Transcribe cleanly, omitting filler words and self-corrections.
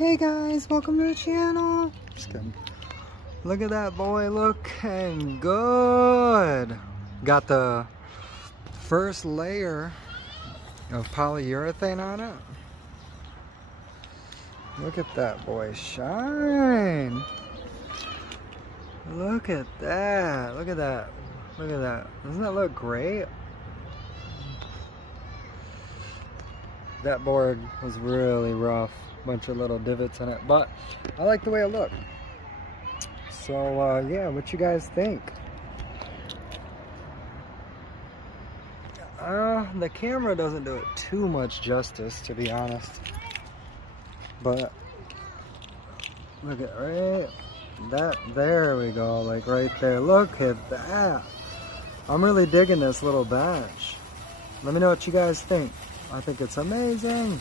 Hey guys, welcome to the channel. Just kidding. Look at that boy looking good. Got the first layer of polyurethane on it. Look at that boy shine. Look at that. Look at that. Look at that. Doesn't that look great? That board was really rough. Bunch of little divots in it, but I like the way it looked. So yeah, what you guys think? The camera doesn't do it too much justice, to be honest. But look at that. There we go, like right there. Look at that. I'm really digging this little bench. Let me know what you guys think. I think it's amazing.